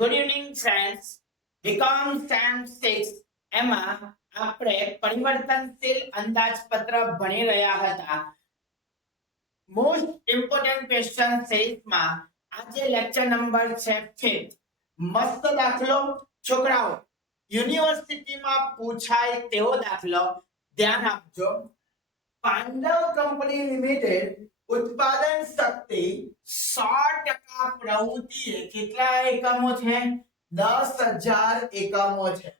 Good evening friends. BCom sem 6 એમાં આપણે પરિવર્તનશીલ અંદાજપત્ર ભણી રહ્યા હતા. મોસ્ટ ઇમ્પોર્ટન્ટ ક્વેશ્ચન સિરીઝમાં આજે લેક્ચર નંબર છે 5. મસ્ત દાખલો છોકરાઓ, યુનિવર્સિટીમાં પૂછાય તેવો દાખલો. ધ્યાન આપજો. પાંડવ કંપની લિમિટેડ ઉત્પાદન શક્તિ 100% પ્રવૃત્તિએ કેટલા એકમો છે? 10,000 એકમો છે.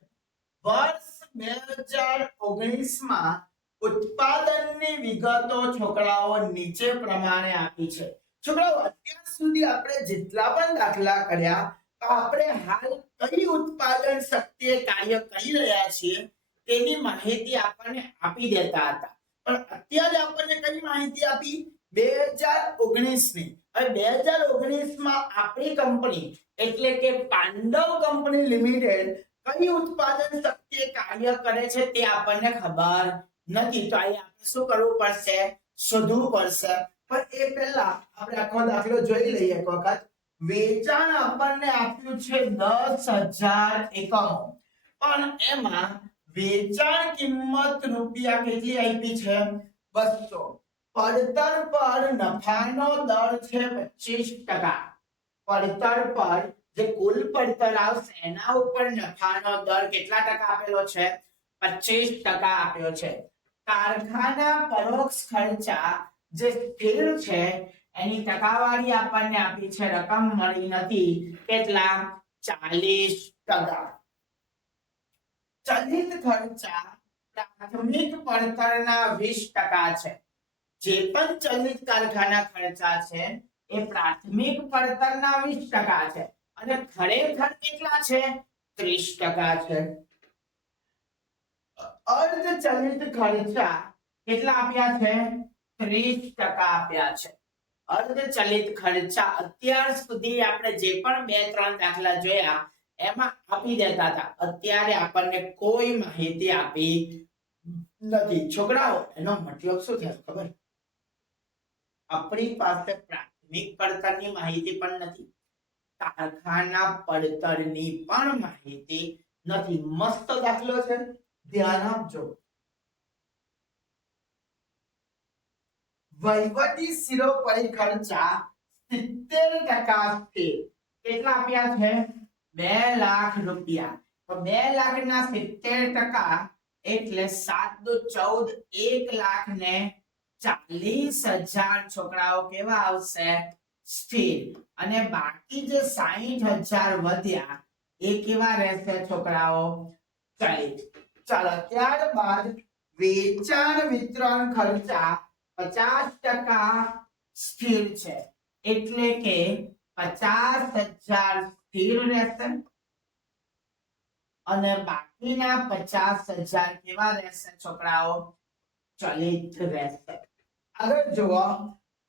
વર્ષ 2019 માં ઉત્પાદનની વિગતો છોકરાઓ નીચે પ્રમાણે આપી છે. છોકરાઓ, અત્યાર સુધી આપણે જેટલા પણ દાખલા કર્યા તો આપણે હાલ કઈ ઉત્પાદન શક્તિએ કાર્ય કરી રહ્યા છીએ તેની માહિતી આપણને આપી દેતા હતા. પણ અત્યારે આપણને કઈ માહિતી આપી? 2019 ની. હવે 2019 માં આપણી કંપની એટલે કે પાંડવ કંપની લિમિટેડ કઈ ઉત્પાદન શક્તિએ કાર્ય કરે છે તે આપણને ખબર નથી. તો અહીં આપણે શું કરવું પડશે? શોધવું પડશે. પણ એ પહેલા આપણે આખો દાખલો જોઈ લઈએ એક વખત. વેચાણ આપણને આપ્યું છે 10,000 એકમો, પણ એમાં વેચાણ કિંમત રૂપિયા કેટલી આપી છે? 200. પડતર પર નફાનો દર છે 25%. પડતર પર જે કુલ પડતર આવશે એના ઉપર નફાનો દર કેટલા ટકા આપેલો છે? 25% આપ્યો છે. કારખાના પરોક્ષ ખર્ચા જે સ્થિર છે એની ટકાવારી આપણને આપી છે, રકમ મળી નથી. કેટલા? 40%. ચલિત ખર્ચા પ્રાથમિક પડતરના 20% છે. જે પણ ચલિત કારખાના ખર્ચા છે એ પ્રાથમિક પડતરના 20% છે અને ખરેખર કેટલા છે? 30% છે. અર્ધચલિત ખર્ચા કેટલા આપ્યા છે? 30% આપ્યા છે. અર્ધચલિત ખર્ચા અત્યાર સુધી આપણે જે પણ 2-3 દાખલા જોયા એમાં આપી દેતા હતા. અત્યારે આપણને કોઈ માહિતી આપી નથી. છોકરાઓ, એનો મતલબ શું થયો ખબર? આપણી પાસે પ્રાથમિક પડતરની માહિતી પણ નથી, કારખાના પડતરની પણ માહિતી નથી. મસ્ત દાખલો છે, ધ્યાન આપજો. વહીવટી શિરોપરી ખર્ચા 70% સ્થિર. કેટલા આપ્યા છે? 2 લાખ રૂપિયા. તો 2 લાખ ના 70% એટલે 7 દુ 14, 1 લાખ ને 40,000 છોકરાઓ કેવા આવશે? સ્થિર. અને બાકી જે 60,000 વધ્યા એ કેવા રહેશે છોકરાઓ? ચલિત. ચાલો, ત્યારબાદ વેચાણ વિતરણ ખર્ચા 50% સ્થિર છે, એટલે કે 50,000 સ્થિર રહેશે અને બાકીના 50,000 કેવા રહેશે છોકરાઓ? ચલિત રહેશે. આગળ જુઓ.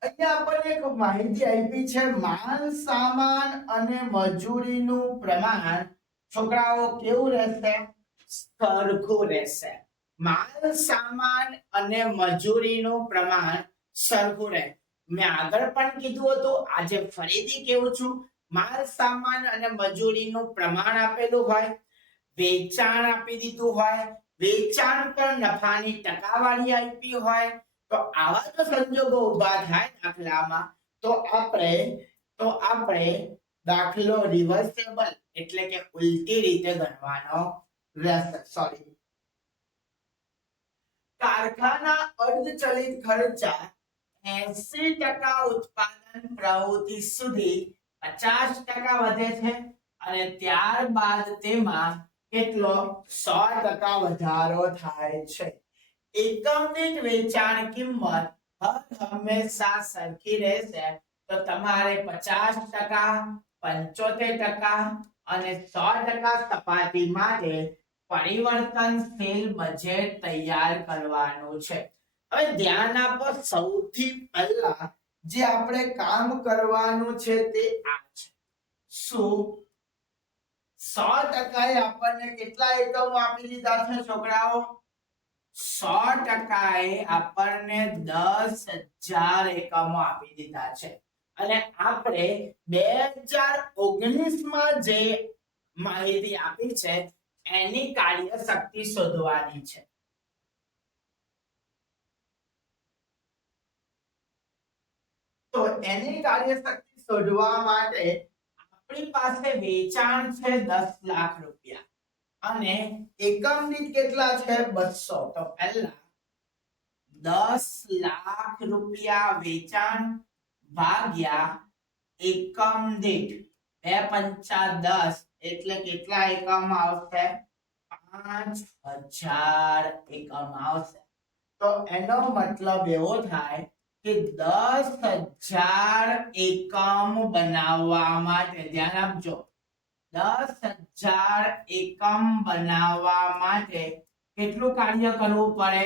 અહીંયા આપણને એક માહિતી આપી છે, માલ સામાન અને મજૂરીનું પ્રમાણ છોકરાઓ કેવું રહેશે? સરખું રહેશે. માલ સામાન અને મજૂરીનું પ્રમાણ સરખું રહે. મેં આગળ પણ કીધું હતું, આજે ફરીથી કહું છું. માલ સામાન અને મજૂરીનું પ્રમાણ આપેલું હોય, વેચાણ આપી દીધું હોય, વેચાણ પર નફાની ટકાવારી આપી હોય, તો આવા જો સંજોગો ઊભા થાય દાખલામાં તો આપણે દાખલો રિવર્સેબલ એટલે કે ઉલટી રીતે ગણવાનો રહેશે. સોરી. કારખાના અર્ધચલિત ખર્ચા 80% ઉત્પાદન પ્રવૃત્તિ સુધી 50% વધે છે અને ત્યારબાદ તેમાં કેટલો? 100% વધારો થાય છે. એકમ દીઠ વેચાણ કિંમત હંમેશા સરખી રહેશે. તો તમારે 50%, 75% અને 100% સપાટી માટે પરિવર્તનશીલ બજેટ તૈયાર કરવાનું છે. હવે ધ્યાન આપો, સૌથી પહેલા જે આપણે કામ કરવાનું છે તે આ છે. શું? 100% આપણને કેટલા એકમો આપી દીધા છે છોકરાઓ? 100% આપણને 10,000 એકમો આપી દીધા છે. અને આપણે 2019 માં જે માહિતી આપી છે એની કાર્યશક્તિ શોધવાની છે. તો એની કાર્યશક્તિ શોધવા માટે આપણી પાસે વેચાણ છે 10 લાખ રૂપિયા અને એકમ દીઠ કેટલા છે 200. તો પહેલા 10 લાખ રૂપિયા વેચાણ ભાગ્યા એકમ દીઠ 2 × 10 એટલે કેટલા એકમ આવશે 5000 એકમ આવશે. તો એનો મતલબ એવો થાય કે 10,000 એકમ બનાવવા માટે ધ્યાન આપજો 10,000 એકમ બનાવવા માટે કેટલું કાર્ય કરવું પડે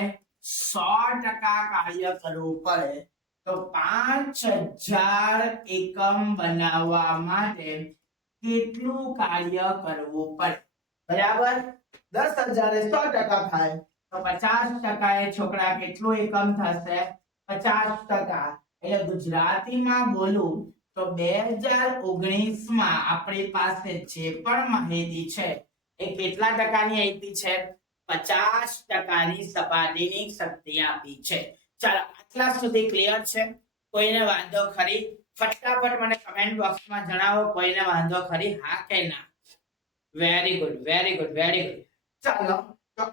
100% કાર્ય કરવું પડે. તો 5,000 એકમ બનાવવા માટે કેટલું કાર્ય કરવું પડે બરાબર 10,000 એ 100% થાય તો 50% એ છોકરા કેટલું એકમ થશે 50%. એટલે ગુજરાતીમાં બોલું તો 2019 માં આપણી પાસે જે પણ માહિતી છે એ કેટલા ટકાની આપી છે 50%ની સપાટીની શક્તિ આપી છે. ચાલો આટલા સુધી ક્લિયર છે? કોઈને વાંધો ખરી? ફટાફટ મને કમેન્ટ બોક્સમાં જણાવો કોઈને વાંધો ખરી હા કે ના. Very good very good very good. ચાલો તો આ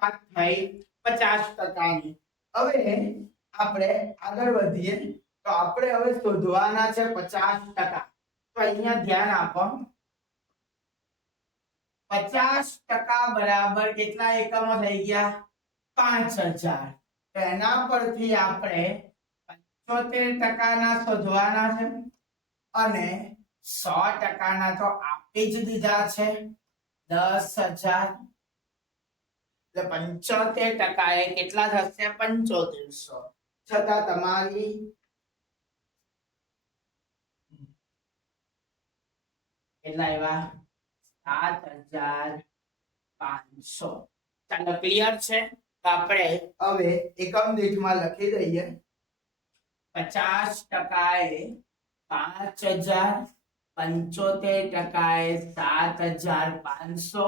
વાત થઈ 50%ની. હવે આપણે આગળ વધીએ તો આપણે હવે શોધવાના છે 50%. તો અહીંયા ધ્યાન આપો 50% બરાબર કેટલા એકમો થઈ ગયા 5,000. તો એના પરથી આપણે 75% ના શોધવાના છે અને 100% ના તો આપી જ દીધા છે 10,000. એટલે 75% એ કેટલા થશે 7500. છતાં તમારી કેટલા એવા 7,500. ચાલો ક્લિયર છે? તો આપણે હવે એકમ દીઠમાં લખી દઈએ 50% એ 5,000, 75% એ 7,500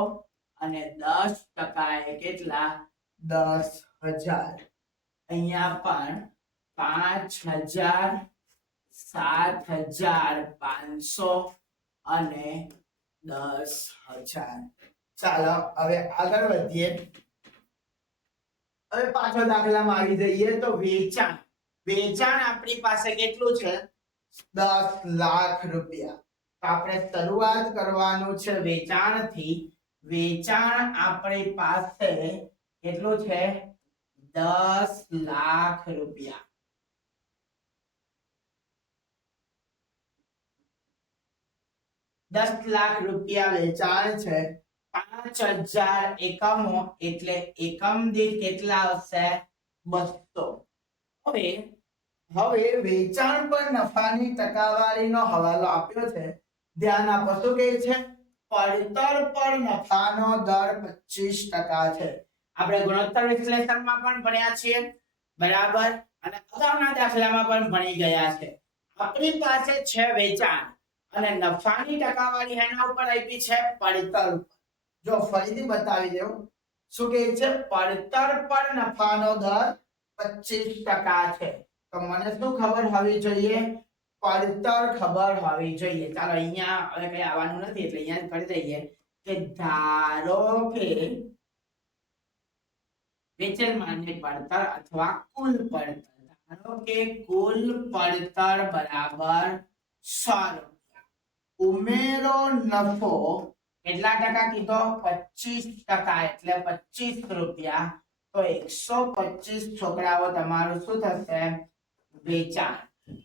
અને 10% એ કેટલા 10,000. અહીંયા પણ 5,000, 7,500 અને 10,000. ચાલો હવે આગળ વધીએ. હવે પાછો દાખલામાં આવી જઈએ તો વેચાણ આપણી પાસે કેટલું છે 10 લાખ રૂપિયા. તો આપણે શરૂઆત કરવાનું છે વેચાણથી. વેચાણ આપણી પાસે કેટલું છે 10 લાખ રૂપિયા. 10 લાખ રૂપિયા વેચાણ છે 5,000 એકમો એટલે એકમ દીઠ કેટલા આવશે 200. હવે વેચાણ પર નફાની ટકાવારીનો હવાલો આપ્યો છે. ધ્યાન આપો શું કહે છે પડતર પર નફાનો દર 25% છે. આપણે ગુણોત્તર વિશ્લેષણમાં પણ ભણ્યા છીએ બરાબર અને અગાઉના દાખલામાં પણ ભણી ગયા છે. આપણી પાસે છે વેચાણ અને નફાની ટકાવારી એના ઉપર આપી છે પડતર ઉપર. જો ફરીથી બતાવી દઉં શું કહે છે પડતર પર નફાનો દર 25% છે. તો મને શું ખબર હોવી જોઈએ પડતર ખબર હોવી જોઈએ. ચાલો અહીંયા હવે કઈ આવવાનું નથી એટલે અહીંયા કરી દઈએ કે ધારો કે વેચાણ માન્ય પડતર અથવા કુલ પડતર. ધારો કે કુલ પડતર બરાબર 100 રૂપિયા. ઉમેરો નફો કેટલા ટકા કીધો 25% એટલે 25 રૂપિયા. તો 125 છોકરાઓ તમારું શું થશે વેચાણ.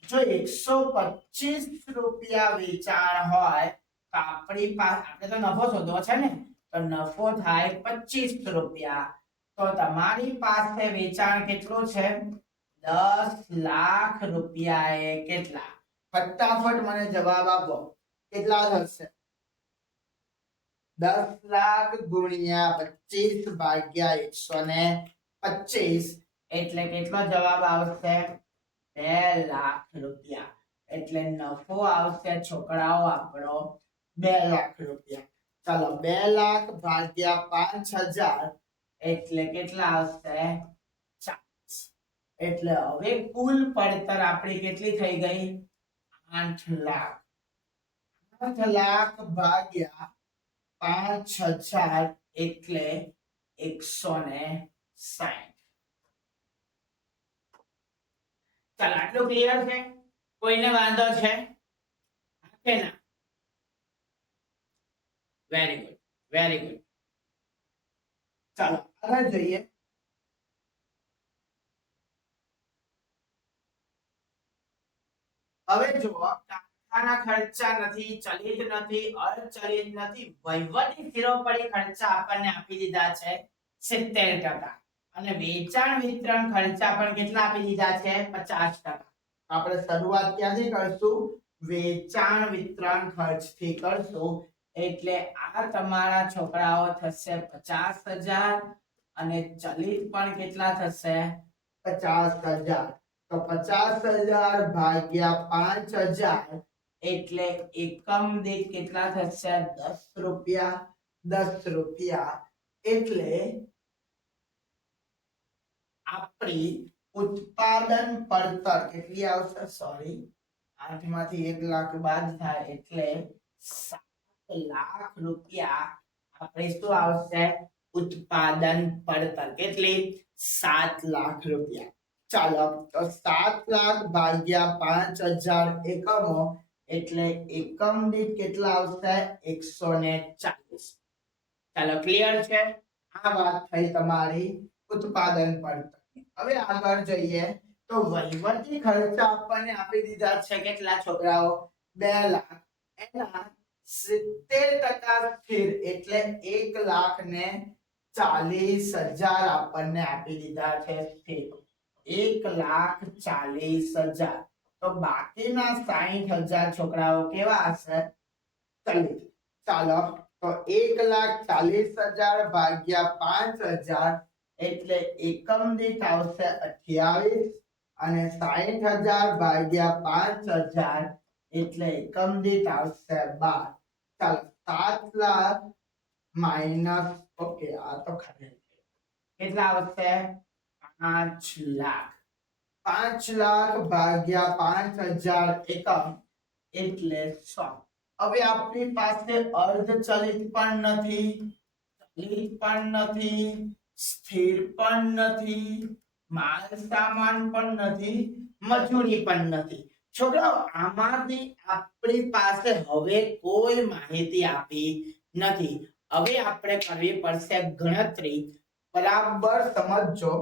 જો 125 રૂપિયા વેચાણ હોય તો આપણી પાસે આપણે તો નફો શોધવો છે ને તો નફો થાય 25 રૂપિયા. તો તમારી પાસે વેચાણ કેટલું છે 10 લાખ રૂપિયા એ કેટલા ફટાફટ મને જવાબ આપો કેટલા થશે 10 લાખ ગુણ્યા 25 ભાગ્યા 125 એટલે કેટલો જવાબ આવશે 2 લાખ રૂપિયા. એટલે નફો આવશે છોકરાઓ આપણો 2 લાખ રૂપિયા. ચાલો 2 લાખ ભાગ્યા 5000 એટલે કેટલા આવશે 40. એટલે હવે કુલ પડતર આપણી કેટલી થઈ ગઈ 8 લાખ. 8 લાખ ભાગ્યા 5000 એટલે 160. ચાલો આટલું ક્લિયર છે? કોઈને વાંધો છે કે ના? Very good, very good. ચાલો આગળ જોઈએ. હવે જુઓ, કારખાના ખર્ચા નથી, ચલિત નથી, અચલિત નથી, વહીવટી શિરોપડી ખર્ચા આપણને આપી દીધા છે 70% અને વેચાણ વિતરણ ખર્ચા પણ કેટલા આપી દીધા છે 50%. આપણે શરૂઆત ક્યાંથી કરશું? વેચાણ વિતરણ ખર્ચથી કરશું. એટલે આ તમારા છોકરાઓ થશે 50000 અને ચલિત પણ કેટલા થશે 50000. તો 50000 ભાગ્યા 5000 એટલે એકમ દીઠ કેટલા થશે 10 રૂપિયા. 10 રૂપિયા એટલે આપણી ઉત્પાદન પડતર કેટલી આવશે? સોરી, 8 માંથી 1 લાખ બાદ થાય એટલે 7 લાખ રૂપિયા આપણે શું આવશે? ઉત્પાદન પડતર. કેટલી? 7 લાખ રૂપિયા. ચાલો તો 7 લાખ ભાગ્યા 5000 એકમો એટલે એકમ દીઠ કેટલા આવશે 140. ચાલો ક્લિયર છે? આ વાત થઈ તમારી ઉત્પાદન પડતર. હવે આગળ જઈએ તો વહીવટી ખર્ચા આપણને આપી દીધા છે કેટલા છોકરાઓ 2 લાખ. એના 70% સ્થિર એટલે 1,40,000 આપણને આપી દીધા છે સ્થિર. 1,40,000. તો બાકીના 60,000 છોકરાઓ કેવા હશે? ચલિત. ચાલો તો 1,40,000 ભાગ્યા 5000 એટલે એકમ દીઠ આવશે 28 અને 60,000 ભાગ્યા 5000 એટલે એકમ દીઠ આવશે 12. ચાલો 7 લાખ માઈનસ ઓકે આ તો ખરેખર કેટલા આવશે 5 લાખ. 5 લાખ ભાગ્યા 5000 એકમ એટલે 100. હવે આપણી પાસે અર્ધચલિત પણ નથી, ચલિત પણ નથી, સ્થિર પણ નથી, માલ સામાન પણ નથી, મજૂરી પણ નથી. છોકરાઓ આમાંથી આપણી પાસે હવે કોઈ માહિતી આપી નથી. હવે આપણે કરવી પડશે ગણતરી. બરાબર સમજો.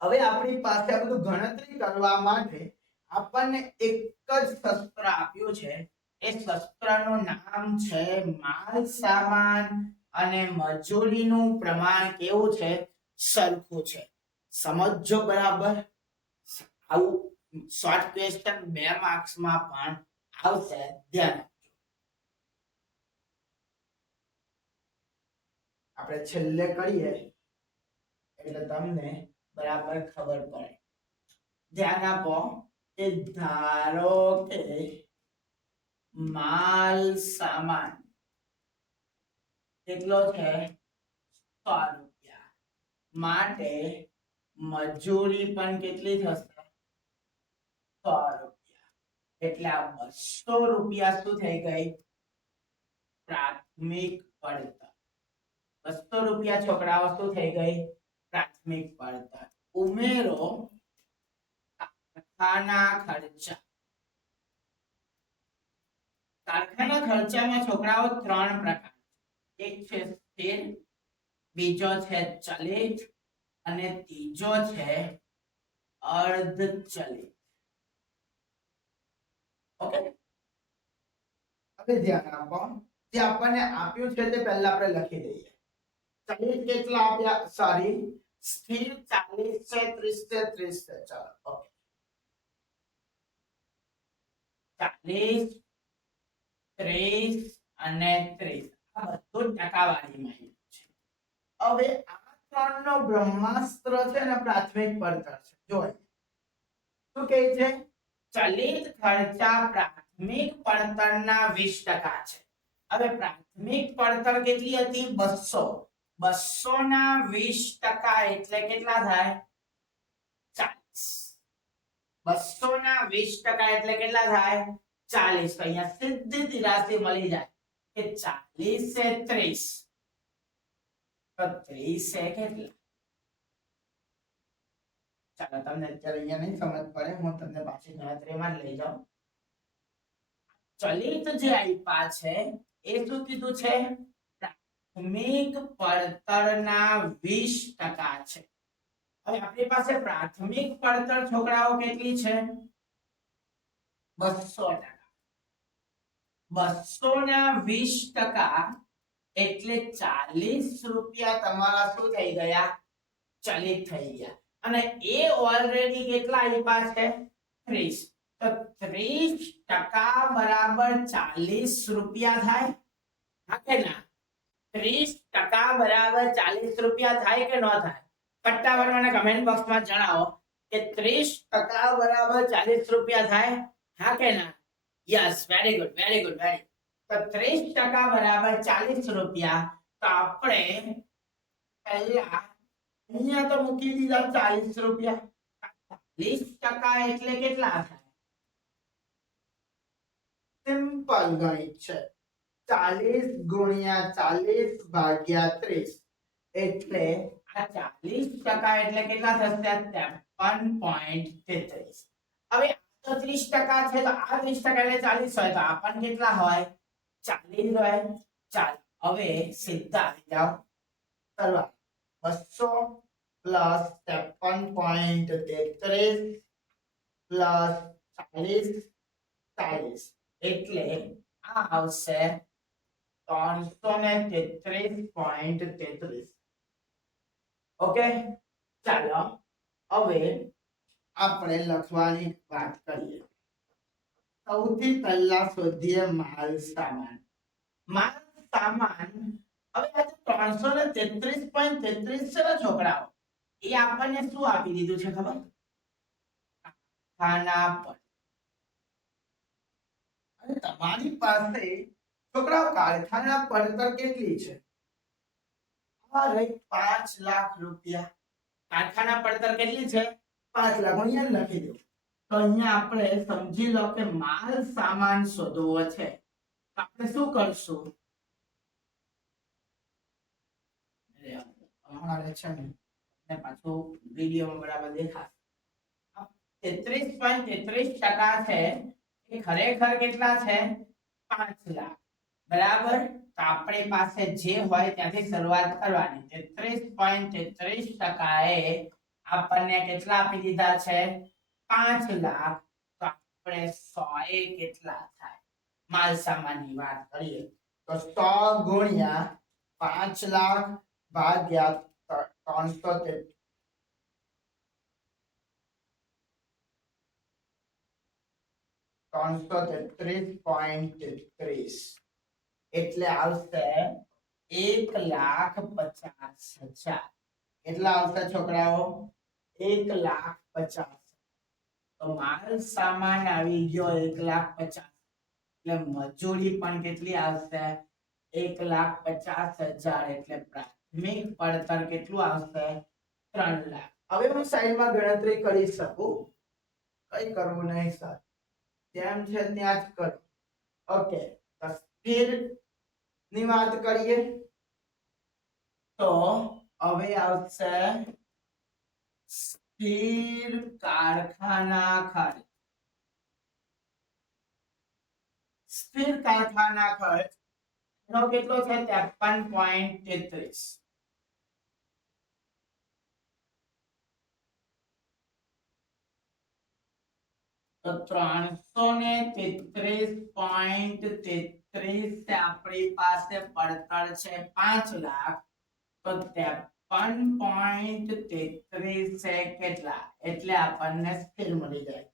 હવે આપણી પાસે આ બધું ગણતરી કરવા માટે આપણને એક જ શસ્ત્ર આપ્યું છે. એ શસ્ત્રનું નામ છે માલ સામાન અને મજૂરીનું પ્રમાણ કેવું છે? સરખું છે. સમજો બરાબર. આવું શોર્ટ ક્વેશ્ચન 2 માર્ક્સમાં પણ આવશે, ધ્યાન આપજો. આપણે છેલ્લે કરીએ એટલે તમને બરાબર ખબર પડે. ધ્યાન આપો કે ધારો કે માલ સામાન કેટલો છે 100 રૂપિયા માટે મજૂરી પણ કેટલી થશે 100 રૂપિયા. એટલે આ 200 રૂપિયા શું થઈ ગઈ? પ્રાથમિક પડતર. 200 રૂપિયા છોકરાઓ શું થઈ ગઈ? પ્રાથમિક પડતર. ઉમેરો કારખાના ખર્ચા. કારખાના ખર્ચામાં છોકરાઓ 3 પ્રકાર. એક છે સ્થિર, બીજો છે ચલિત અને ત્રીજો છે અર્ધચલિત. ઓકે, હવે ધ્યાન આપો. જે આપણને આપ્યું છે તે પહેલા આપણે લખી દઈએ. ચલિત કેટલા આપ્યા? સોરી, સ્થિર 40 છે, 30 છે, 30 છે. ચાલો ઓકે, 40 30 અને 30 આ બધું ટકાવારીમાં છે. હવે આ ત્રણનો બ્રહ્માસ્ત્ર છે ને પ્રાથમિક પડતર છે. જો શું કહે છે? ચલિત ખર્ચા પ્રાથમિક પડતરના 20% છે. હવે પ્રાથમિક પડતર કેટલી હતી 200. 200 ના 20% એટલે કેટલા થાય 40. 200 ના 20% એટલે કેટલા થાય 40. તો અહીંયા સીધી રાશિ મળી જાય કે 40 એ 30. તો 30 એ કેટલા? ચાલો તમને અત્યારે અહીંયા નહીં સમજ પડે, હું તમને પાછી ગણતરીમાં લઈ જાઉં. ચલિત જે આપ્યા છે એ શું કીધું છે પ્રાથમિક પડતરના 20% છે. હવે આપણી પાસે પ્રાથમિક પડતર છોકરાઓ કેટલી છે 200%. 200 ના 20% એટલે 40 રૂપિયા તમારા શું થઈ ગયા ચલિત થઈ ગયા. અને એ ઓલરેડી કેટલા આપ્યા છે 30. તો 30% બરાબર 40 રૂપિયા થાય હા કે ના? 30% બરાબર 40 રૂપિયા થાય કે ન થાય? ફટાફટ મને કમેન્ટ બોક્સમાં જણાવો કે 30% બરાબર 40 રૂપિયા થાય હા કે ના? Yes, very good, very good, very. તો 30% બરાબર 40 રૂપિયા. તો આપણે પહેલા અહીંયા તો મૂકી દીધા 40 રૂપિયા. 40% એટલે કેટલા થાય? સિમ્પલ ગણિત છે. 40 ગુણ્યા 40 ભાગ્યા 30 એટલે આ 40% એટલે કેટલા થશે 53.33. હવે તો 30% છે તો આ 30% એટલે 40 હોય તો આ પણ કેટલા હોય 40 હોય. ચાલો હવે સીધા આવી જાઓ કરવા 200 પ્લસ 53.33 પ્લસ 40 એટલે આ આવશે 333.33. ઓકે, ચાલો હવે આપણે લખવાની વાત કરીએ. સૌથી પહેલા શોધીએ માલ સામાન. માલ સામાન હવે આ 333.33 છે ને છોકરાઓ, એ આપણને શું આપી દીધું છે ખબર? ખાના પર. અને તમારી પાસે છોકરાઓ કારખાના પડતર કેટલી છે? અરે 5 લાખ રૂપિયા. કારખાના પડતર કેટલી છે 5 લાખ. અહીંયા લખી દો. તો અહીંયા આપણે સમજી લો કે માલ સામાન શોધવો છે. આપણે શું કરશું? અમારે છે ને પાછું વિડિયોમાં બરાબર દેખાશે. 33.33% છે એ ખરેખર કેટલા છે 5 લાખ બરાબર. તો આપણી પાસે જે હોય ત્યાંથી શરૂઆત કરવાની. 33.33% એ આપણને કેટલા આપી દીધા છે 5 લાખ. તો આપણે 100 એ કેટલા થાય માલ સામાનની વાત કરીએ તો 100 ગુણ્યા 5 લાખ ભાગ્યા 333.33 એટલે આવશે 1,50,000. કેટલા આવશે છોકરાઓ 1,50,000. તો માલ સામાન આવી ગયો 1,50,000 એટલે મજૂરી પણ કેટલી આવશે 1,50,000. એટલે પ્રાથમિક પડતર કેટલું આવશે 3 લાખ. હવે હું સાઈડમાં ગણતરી કરી શકું, કઈ કરવું નહીં સર, જેમ છે ત્યાં જ કરો. ઓકે, તો સ્થિર ની વાત કરીએ તો હવે આવશે સ્થિર કારખાના ખર્ચ. સ્થિર કારખાના ખર્ચ નો કેટલો છે 53.33. તો 333.33 આપણી પાસે પડતર છે 5 લાખ. તો 53.33 છે કેટલા એટલે આપણને સ્થિર મળી જાય.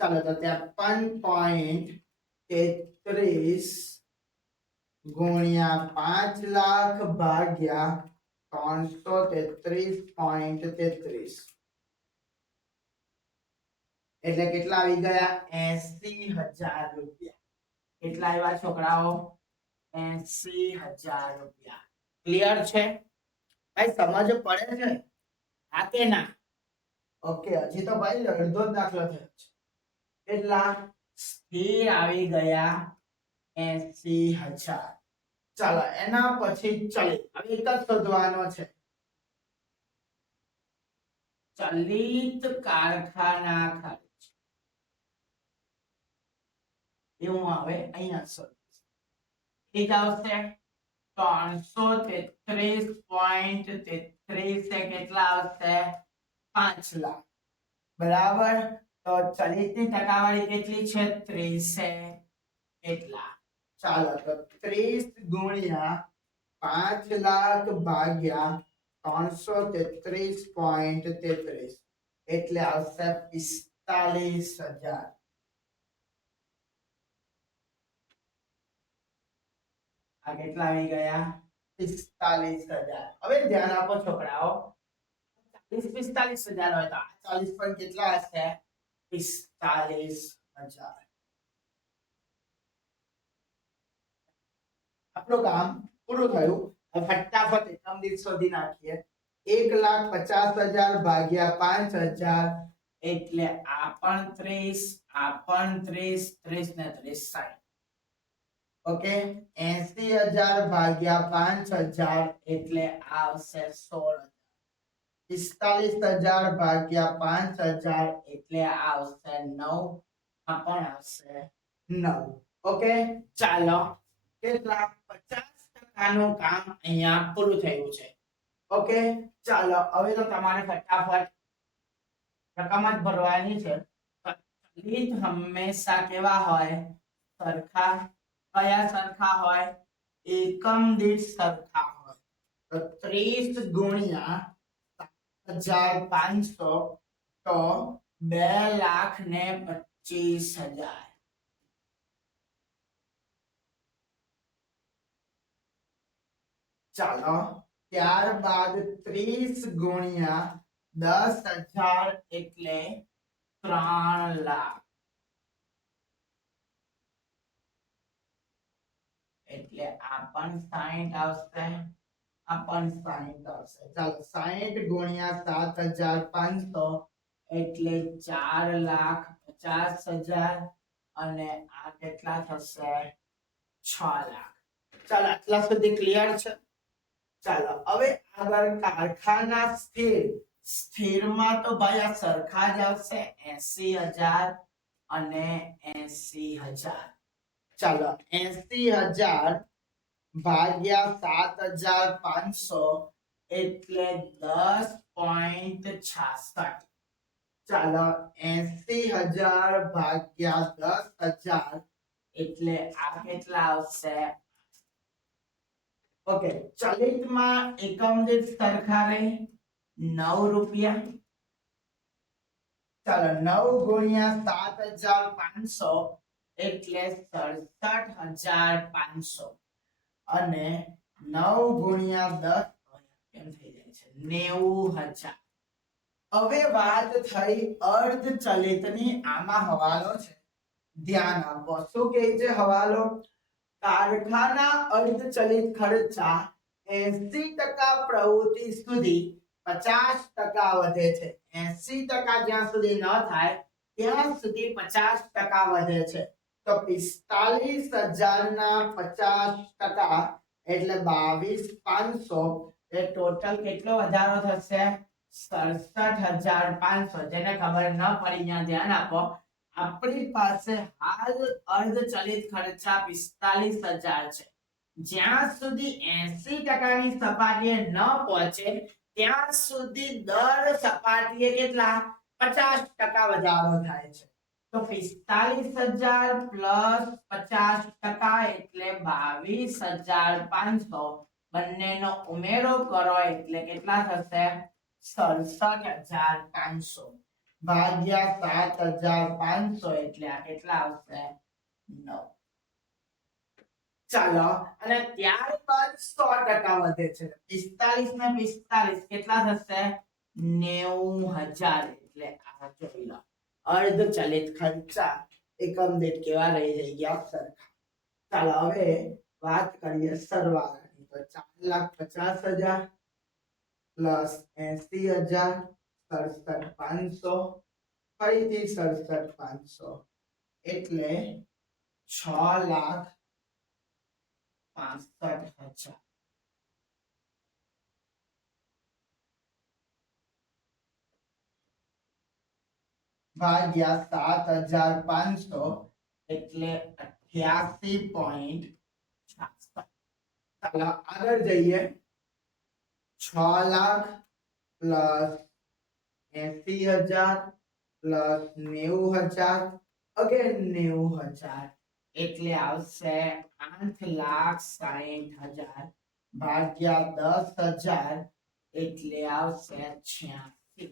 ચાલો તો 53.33 ગુણ્યા 5 લાખ ભાગ્યા 333.33 એટલે કેટલા આવી ગયા 80,000 રૂપિયા. કેટલા આવ્યા છોકરાઓ 80,000 રૂપિયા. ક્લિયર છે ભાઈ? સમજ પડે છે હા કે ના? ઓકે, હજી તો ભાઈ અડધો જ દાખલો થયો છે. કેટલા સ્થિર આવી ગયા 80,000. ચાલો એના પછી ચલિત. હવે એક જ શોધવાનો છે. ચલિત કારખાના ખર્ચ એવું આવે અહીંયા શોધીશ. એક આવશે 333.33 કેટલા આવશે 5 લાખ. બરાબર. તો ચલિતની ટકાવારી કેટલી છે 30 એટલા. ચાલો તો 30 ગુણ્યા 5 લાખ ભાગ્યા 333.33 એટલે આવશે 45,000. આ કેટલા આવી ગયા 45,000. હવે ધ્યાન આપો છોકરાઓ, 45,000 હોય તો આ 40 પણ કેટલા હશે 45,000. આપણું કામ પૂરું થયું. ફટાફટ એકમ દીઠ શોધી નાખીએ. 1,50,000 ભાગ્યા 5,000 એટલે આ પણ 30, 30 ને 30 60. ઓકે, 80,000 ભાગ્યા 5,000 એટલે આવશે 16,000. 45,000 ભાગ્યા 5,000 એટલે આવશે 9. આ પણ આવશે 9. ઓકે, ચાલો કેટલા 50% નું કામ અહીંયા પૂરું થયું છે. ઓકે, ચાલો હવે તો તમારે ફટાફટ રકમ જ ભરવાની છે. ચલિત હંમેશા કેવા હોય સરખા. કયા સરખા હોય એકમ દીઠ સરખા હોય. તો 30 ગુણ્યા 7,500 તો 2,25,000. ચાલો ત્યારબાદ 30 ગુણ્યા 10,000 એટલે 3 લાખ. એટલે આ પણ 60 આવશે, આ પણ 60 આવશે. ચાલો 60 ગુણ્યા 7,500 એટલે 4,50,000 અને આ કેટલા થશે 6 લાખ. ચાલો આટલા સુધી ક્લિયર છે. ચાલો હવે આગળ કારખાના સ્થિર. સ્થિરમાં તો ભાઈ આ સરખા જ આવશે 80,000 અને 80,000. ચાલો 80,000 ભાગ્યા 7,500 એટલે 10.66. ચાલો 80,000 ભાગ્યા 10,000 એટલે આ કેટલા આવશે. ઓકે, ચલિતમાં એકમ દીઠ સરખા રહે 9 રૂપિયા. ચાલો 9 ગુણ્યા 7,500 એટલે 67,500 અને 9 ગુણ્યા 10 કેમ થઈ જાય છે 90,000. હવે વાત થઈ અર્ધ ચલિતની. આમાં હવાલો છે, ધ્યાન આપો. શું કહે છે હવાલો? કારખાના અર્ધ ચલિત ખર્ચા 80% પ્રવૃત્તિ સુધી 50% વધે છે. 80% જ્યાં સુધી ન થાય ત્યાં સુધી 50% વધે છે. તો 45,000 ના 50% એટલે 22,500. એ ટોટલ કેટલો વધારો થશે 67,500. જેને ખબર ન પડી ત્યાં ધ્યાન આપો. આપણી પાસે હાલ અર્ધ ચલિત ખર્ચા 45,000 છે. જ્યાં સુધી 80% ની સપાટીએ ન પહોંચે ત્યાં સુધી દર સપાટીએ કેટલા 50% વધારો થાય છે. તો 45,000 પ્લસ 50% એટલે 22,500. બંનેનો ઉમેરો કરો એટલે કેટલા થશે 67,500 ભાગ્યા 7,500 એટલે આ કેટલા આવશે 9. ચાલો અને ત્યારબાદ 100% વધે છે. 45 ને 45 કેટલા થશે 90,000 એટલે આ જોઈ લો અર્ધચલિત ખર્ચા એકમ દીઠ કેવા રહી ગયા સરખા. ચાલો હવે વાત કરીએ સરવાળાની. તો 4,50,000 પ્લસ 80,000 67,500 ફરીથી 67,500 એટલે 6,65,000 ભાગ્યા 7,500 એટલે 88.66. ચાલો આગળ જઈએ. 6,00,000 પ્લસ 80,000 પ્લસ 90,000 અગેન 90,000 એટલે આવશે 8,60,000 ભાગ્યા 10,000 એટલે આવશે 86.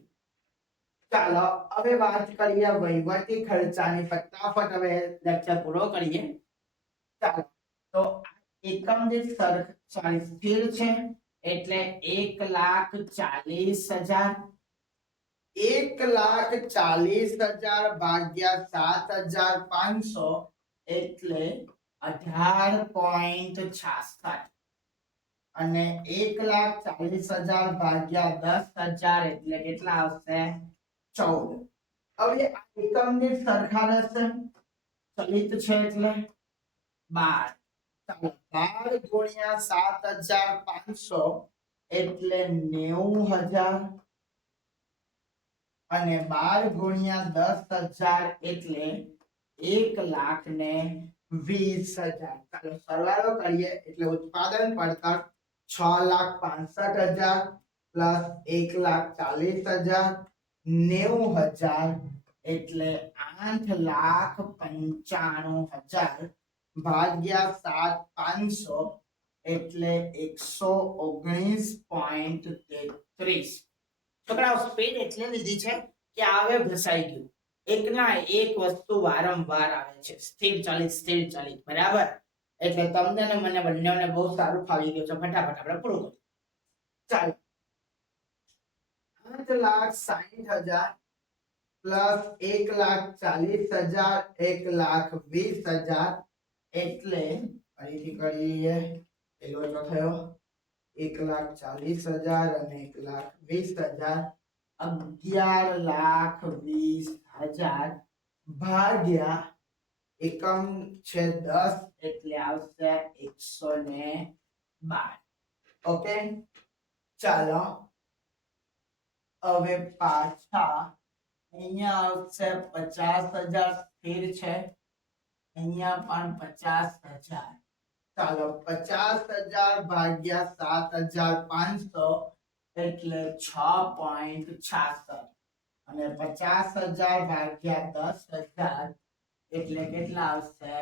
ચાલો હવે વાત કરીએ વહીવટી ખર્ચાની. ફટાફટ હવે લેક્ચર પૂરો કરીએ. ચાલો તો એકમ દીઠ સ્થિર છે એટલે 1,40,000 1,40,000 ભાગ્યા 7,500 એટલે 18.66 અને 1,40,000 ભાગ્યા 10,000 એટલે કેટલા આવશે 14. હવે આ એકમ દીઠ સરખા રહેશે, ચલિત છે એટલે 12. ચાલો 12 ગુણ્યા 7,500 એટલે 90,000 અને 12 ગુણ્યા 10,000 એટલે 1,20,000. ચાલો સરવાળો કરીએ એટલે ઉત્પાદન પડતર 6,65,000 પ્લસ 1,40,000 90,000 એટલે 8,95,000 ભાગ્યા 7,500 એટલે 119.33. છોકરાઓ સ્પીડ એટલે લીધી છે કે આવે ઘસાઈ ગયું. એકના એક વસ્તુ વારંવાર આવે છે, સ્થિર ચલિત બરાબર. એટલે તમને ને મને બંનેને બહુ સારું ફાવી ગયું છે. ફટાફટ આપણે પૂરું કરીએ. ચાલો 8,60,000 પ્લસ 1,40,000 1,20,000 એટલે ફરીથી કરીએ. પેલો તો થયો 1,40,000 અને 1,20,000 11,20,000 ભાગ્યા એકમ છે 10 એટલે આવશે 112. ઓકે ચાલો હવે પાછા અહીંયા આવશે 50,000 સ્થિર છે, અહીંયા પણ 50,000. ચાલો 50,000 ભાગ્યા 7,500 એટલે 6.66 અને 50,000 ભાગ્યા 10,000 એટલે કેટલા આવશે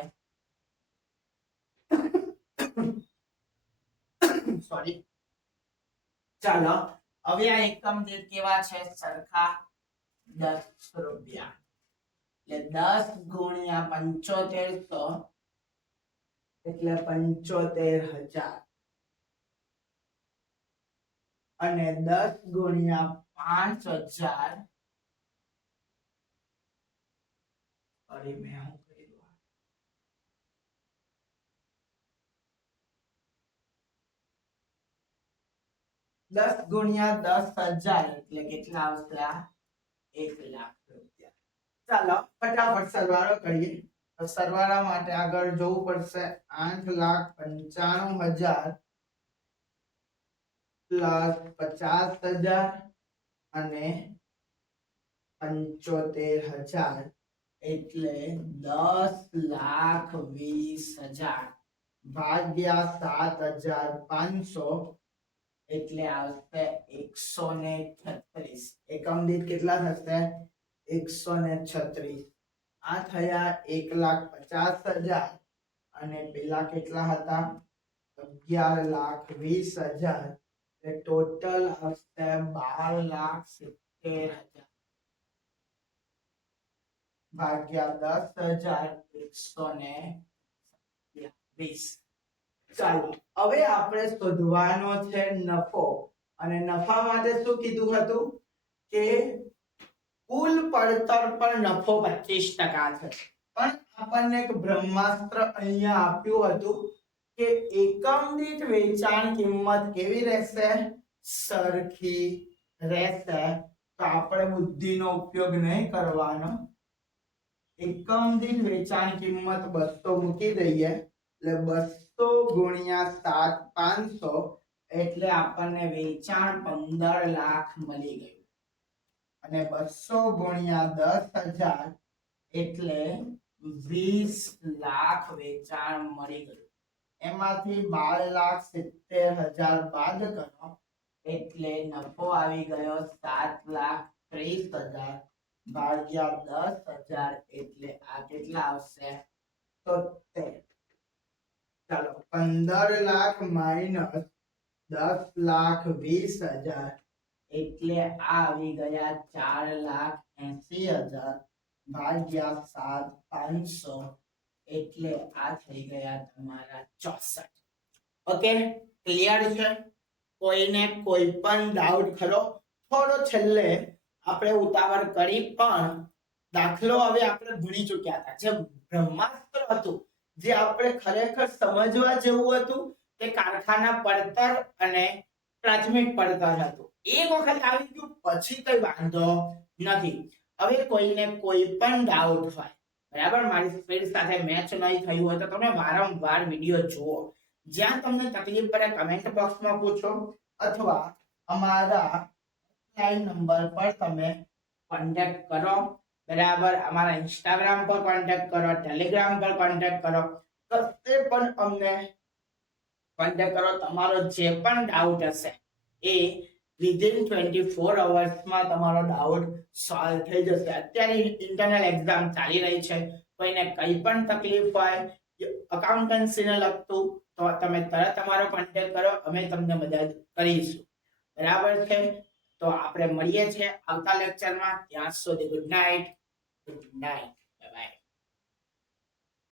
સોરી. ચાલો હવે આ એકમ દીઠ કેવા છે સરખા 10 રૂપિયા એટલે 10 ગુણ્યા 7500 એટલે 75,000 અને 10 ગુણ્યા 5,000 અરે મેં હું કર્યું 10 ગુણ્યા 10,000 એટલે કેટલા આવશે 1,00,000 રૂપિયા. ચાલો ફટાફટ સરવાળો કરીએ. તો સરવાળા માટે આગળ જવું પડશે. 8,95,000 પ્લસ 50,000 અને 75,000 એટલે 10,20,000 ભાગ્યા 7,500 એટલે આવશે 136. એકમ દીઠ કેટલા થશે 136. આ થયા 1,50,000 અને પેલા કેટલા હતા 11,20,000 એટલે ટોટલ આવશે 12,70,000 ભાગ્યા 10,120. ચાલો હવે આપણે શોધવાનો છે નફો. અને નફા માટે શું કીધું હતું કે કુલ પડતર પર નફો 25% છે. પણ આપણને એક બ્રહ્માસ્ત્ર અહીંયા આપ્યું હતું કે એકમ દીઠ વેચાણ કિંમત કેવી રહેશે? સરખી રહેશે. તો આપણે બુદ્ધિનો ઉપયોગ નહીં કરવાનો. એકમ દીઠ વેચાણ કિંમત 200 મૂકી દઈએ એટલે 200 ગુણ્યા 7,500 એટલે આપણને વેચાણ 15 લાખ મળી ગયું. અને 200 ગુણ્યા 10,000 એટલે 20 લાખ વેચાણ મળી ગયું. એમાંથી 12,70,000 બાદ કરો એટલે નફો આવી ગયો 7,30,000 ભાગ્યા 10,000 એટલે આ કેટલા આવશે? 73. ચાલો 15 લાખ માઇનસ 10,20,000 એટલે આ આવી ગયા 4,80,000 ભાગ્યા 7,500 એટલે આ થઈ ગયા તમારા 64. ઓકે, ક્લિયર છે? કોઈને કોઈ પણ ડાઉટ ખરો? થોડો છેલ્લે આપણે ઉતાવળ કરી પણ દાખલો હવે આપણે ભણી ચૂક્યા હતા. જે બ્રહ્માસ્ત્ર હતું, જે આપણે ખરેખર સમજવા જેવું હતું, તે કારખાના પડતર અને પ્રાથમિક પડતર હતું. એક વખત આવી ગયું પછી કઈ વાંધો નથી. હવે કોઈને કોઈ પણ ડાઉટ હોય, બરાબર, મારી સ્પીડ સાથે મેચ નહીં થયું હોય તો તમે વારંવાર વિડિયો જુઓ. જ્યાં તમને તકલીફ પડે કમેન્ટ બોક્સમાં પૂછો અથવા અમારા લાઈન નંબર પર તમે કોન્ટેક્ટ કરો. બરાબર, અમારા ઇન્સ્ટાગ્રામ પર કોન્ટેક્ટ કરો, ટેલિગ્રામ પર કોન્ટેક્ટ કરો, કશે પણ અમને કોન્ટેક્ટ કરો. તમારો જે પણ ડાઉટ હશે એ વિધિન 24 અવર્સમાં તમારો ડાઉટ સોલ્વ થઈ જશે. અત્યારે ઇન્ટરનલ એક્ઝામ ચાલી રહી છે. કોઈને કંઈ પણ તકલીફ હોય અકાઉન્ટન્સીને લગતું તો તમે તરત અમારો કોન્ટેક્ટ કરો, અમે તમને મદદ કરીશું. બરાબર છે? તો આપણે મળીએ છીએ આવતા લેક્ચરમાં. ત્યાં સુધી ગુડ નાઇટ. Good night.